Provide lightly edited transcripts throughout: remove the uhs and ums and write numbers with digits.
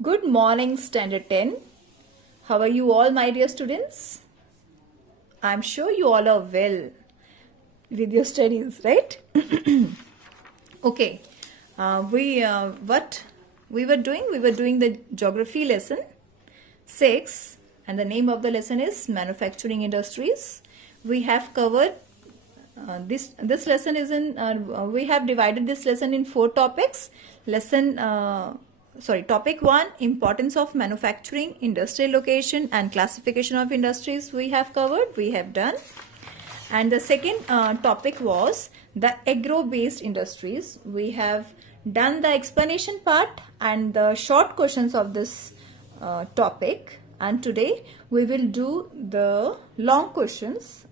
Good morning, Standard 10. How are you all, my dear students? I'm sure you all are well with your studies, right? Okay. What we were doing? We were doing the geography lesson 6, and the name of the lesson is manufacturing industries. We have covered this lesson is in we have divided this lesson in 4 topics. Topic 1, importance of manufacturing, industrial location and classification of industries we have covered, we have done. And the second topic was the agro based industries. We have done the explanation part and the short questions of this topic, and today we will do the long questions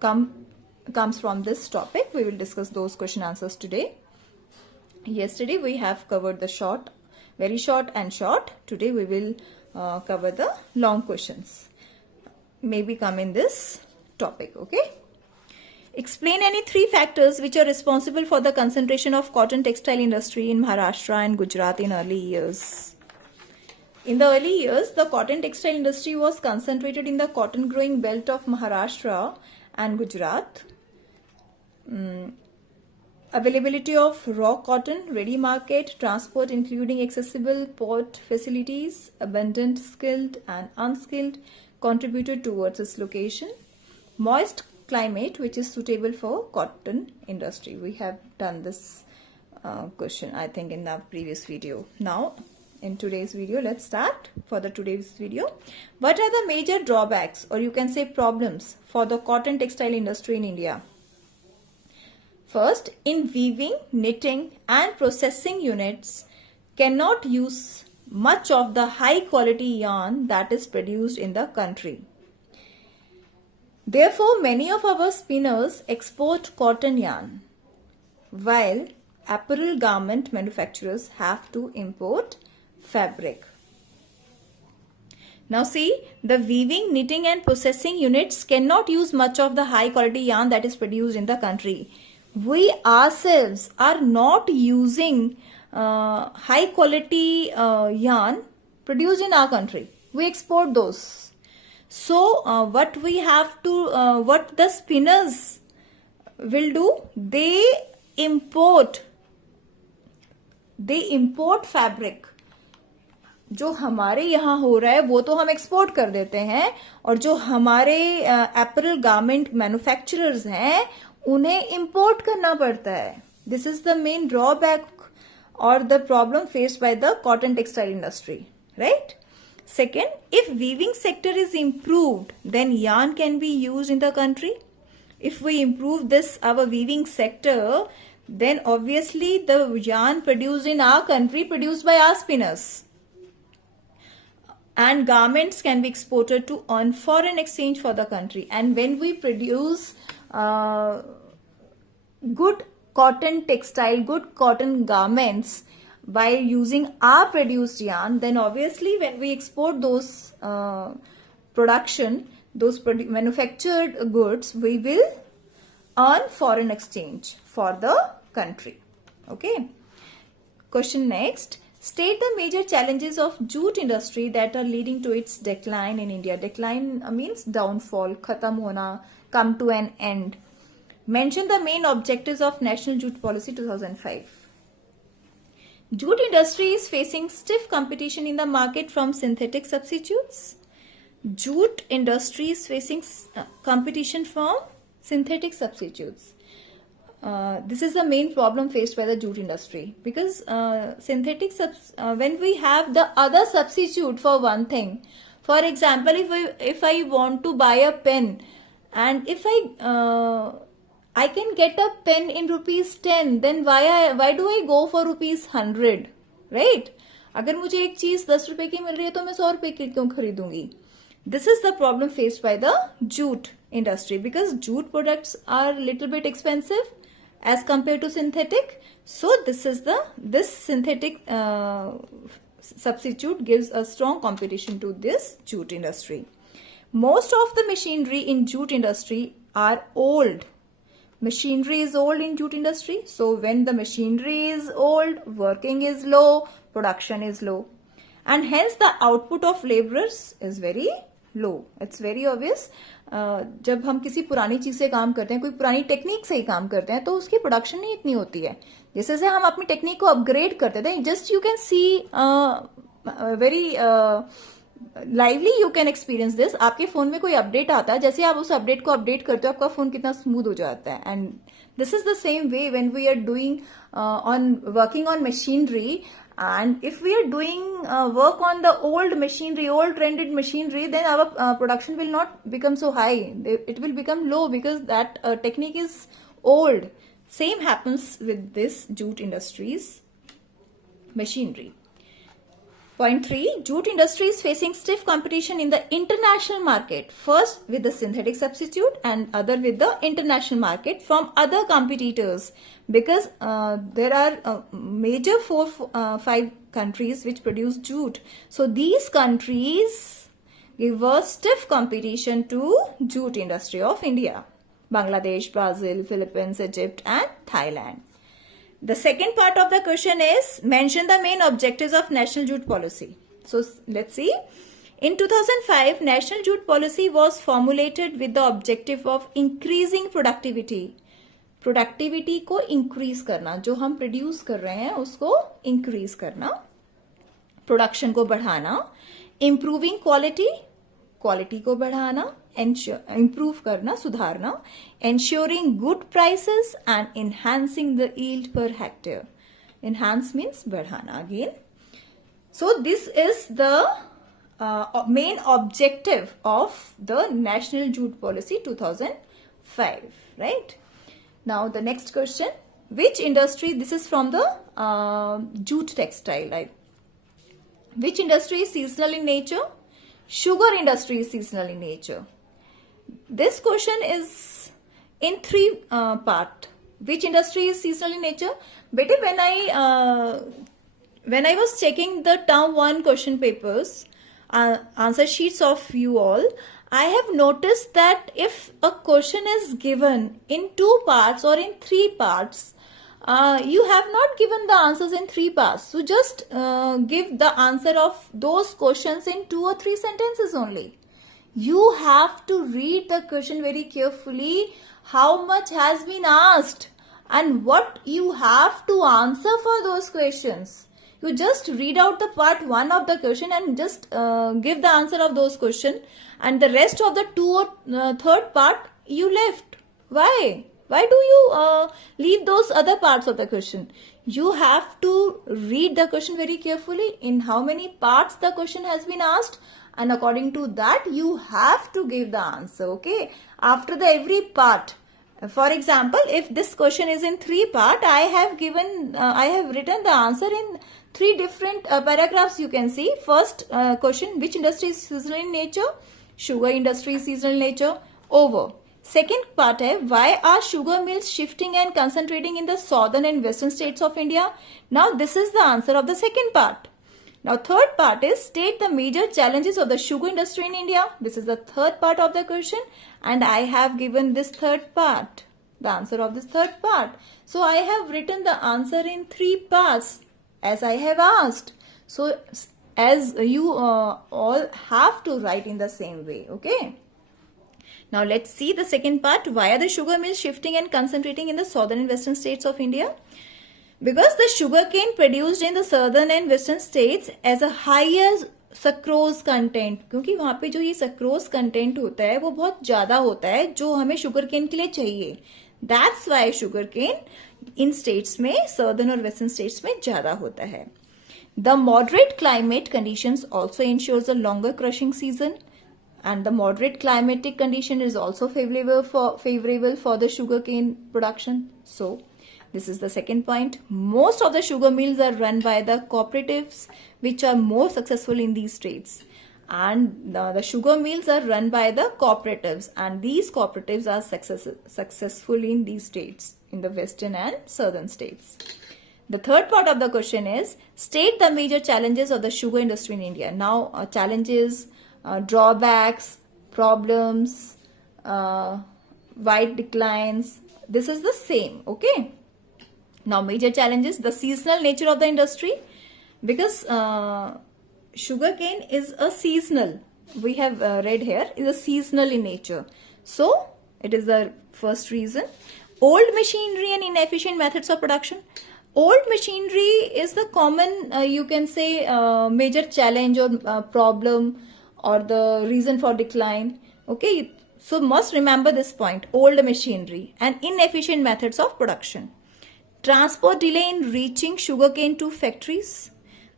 comes from this topic. We will discuss those question answers today. Yesterday we have covered the short, very short and short. Today we will cover the long questions. Maybe come in this topic, okay? Explain any 3 factors which are responsible for the concentration of cotton textile industry in Maharashtra and Gujarat in early years. In the early years, the cotton textile industry was concentrated in the cotton growing belt of Maharashtra and Gujarat. Availability of raw cotton, ready market, transport including accessible port facilities, abundant skilled and unskilled contributed towards its location. Moist climate which is suitable for cotton industry. We have done this question I think in the previous video. Now in today's video, let's start for the today's video. What are the major drawbacks, or you can say problems, for the cotton textile industry in India? First, in weaving, knitting and processing units cannot use much of the high quality yarn that is produced in the country. Therefore, many of our spinners export cotton yarn, while apparel garment manufacturers have to import fabric. Now see, the weaving, knitting and processing units cannot use much of the high quality yarn that is produced in the country. We ourselves are not using high quality yarn produced in our country. We export those. So what the spinners will do, they import fabric. जो हमारे यहाँ हो रहा है वो तो हम export कर देते हैं, और जो हमारे एपरल गारमेंट मैन्युफैक्चरर्स हैं उन्हें इंपोर्ट करना पड़ता है. This is the main drawback और the problem faced by the cotton textile industry, right? Second, if weaving sector is improved, then yarn can be used in the country. If we improve this, our weaving sector, then obviously the yarn produced in our country, produced by our spinners, and garments can be exported to earn foreign exchange for the country. And when we produce good cotton textile, good cotton garments by using our produced yarn, then obviously when we export those manufactured goods, we will earn foreign exchange for the country. Okay. Question next. State the major challenges of jute industry that are leading to its decline in India. Decline means downfall, khatam hona, come to an end. Mention the main objectives of National Jute Policy 2005. Jute industry is facing stiff competition in the market from synthetic substitutes. Jute industry is facing competition from synthetic substitutes. This is the main problem faced by the jute industry, because when we have the other substitute for one thing, for example, if I want to buy a pen, and if I can get a pen in ₹10, then why do I go for ₹100, right? अगर मुझे एक चीज 10 रुपए की मिल रही है तो मैं 100 रुपए की क्यों खरीदूंगी? This is the problem faced by the jute industry, because jute products are little bit expensive as compared to synthetic. So this synthetic substitute gives a strong competition to this jute industry. Most of the machinery in jute industry are old, Machinery is old in jute industry. So when the machinery is old, working is low, production is low. And hence the output of laborers is very low. It's very obvious. जब हम किसी पुरानी चीज से काम करते हैं, कोई पुरानी टेक्निक से ही काम करते हैं, तो उसकी प्रोडक्शन नहीं इतनी होती है. जैसे जैसे हम अपनी टेक्निक को अपग्रेड करते थे, just you can see very lively you can experience this. आपके फोन में कोई अपडेट आता है, जैसे आप उस अपडेट को अपडेट करते हो, आपका फोन कितना स्मूथ हो जाता है. And this is the same way when we are doing on working on machinery. And if we are doing work on the old machinery, old trended machinery, then our production will not become so high. It will become low because that technique is old. Same happens with this jute industries machinery. Point 3, jute industry is facing stiff competition in the international market. First with the synthetic substitute and other with the international market from other competitors. Because there are major 4-5 countries which produce jute. So these countries give a stiff competition to jute industry of India. Bangladesh, Brazil, Philippines, Egypt and Thailand. The second part of the question is mention the main objectives of National Jute Policy. So let's see. In 2005, National Jute Policy was formulated with the objective of increasing productivity. Productivity को increase करना, जो हम produce कर रहे हैं उसको increase करना, production को बढ़ाना, इम्प्रूविंग क्वालिटी, क्वालिटी को बढ़ाना, इम्प्रूव करना, सुधारना, ensuring good prices and enhancing the yield per hectare. Enhance means बढ़ाना again. So this is the main objective of the National Jute Policy 2005, right? Now the next question, which industry, this is from the jute textile, right? Which industry is seasonal in nature? Sugar industry is seasonal in nature. This question is in 3 part. Which industry is seasonal in nature? Bete, when I was checking the term 1 question papers, answer sheets of you all, I have noticed that if a question is given in 2 parts or in 3 parts, you have not given the answers in 3 parts. So just give the answer of those questions in 2 or 3 sentences only. You have to read the question very carefully, how much has been asked and what you have to answer for those questions. You just read out the part 1 of the question and just give the answer of those questions, and the rest of the 2 or 3rd part you left. Why? Why do you leave those other parts of the question? You have to read the question very carefully in how many parts the question has been asked, and according to that you have to give the answer, okay? After the every part. For example, if this question is in 3 parts, I have written the answer in 3 different paragraphs. You can see. First question, which industry is seasonal in nature? Sugar industry is seasonal in nature. Over. Second part है, why are sugar mills shifting and concentrating in the southern and western states of India? Now this is the answer of the second part. Now third part is, state the major challenges of the sugar industry in India. This is the 3rd part of the question, and I have given this 3rd part, the answer of this 3rd part. So I have written the answer in 3 parts as I have asked. So as you all have to write in the same way, okay? Now let's see the second part. Why are the sugar mills shifting and concentrating in the southern and western states of India? Because the sugarcane produced in the southern and western states has a higher sucrose content. क्योंकि वहाँ पे जो ये sucrose content होता है वो बहुत ज़्यादा होता है जो हमें sugarcane के लिए चाहिए. That's why sugarcane in states में southern और western states में ज़्यादा होता है. The moderate climate conditions also ensures a longer crushing season, and the moderate climatic condition is also favorable for the sugarcane production. So this is the second point. Most of the sugar mills are run by the cooperatives which are more successful in these states. And the sugar mills are run by the cooperatives, and these cooperatives are successful in these states, in the western and southern states. The third part of the question is, state the major challenges of the sugar industry in India. Now challenges, drawbacks, problems, wide declines, this is the same. Okay. Now major challenges, the seasonal nature of the industry, because sugarcane is a seasonal, we have read here, is a seasonal in nature. So it is the first reason. Old machinery and inefficient methods of production. Old machinery is the common, you can say, major challenge or problem or the reason for decline. Okay, so must remember this point, old machinery and inefficient methods of production. Transport delay in reaching sugarcane to factories.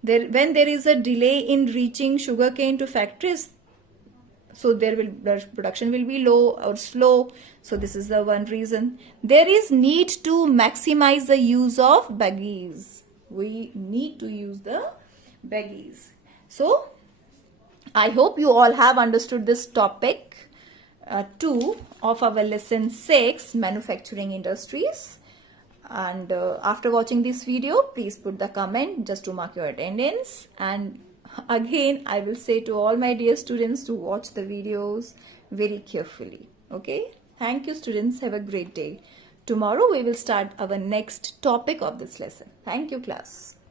When there is a delay in reaching sugarcane to factories, so the production will be low or slow. So this is the one reason. There is need to maximize the use of baggies. We need to use the baggies. So I hope you all have understood this topic 2 of our lesson 6, manufacturing industries. And after watching this video, please put the comment just to mark your attendance. And again, I will say to all my dear students to watch the videos very carefully. Okay, thank you students, have a great day. Tomorrow we will start our next topic of this lesson. Thank you class.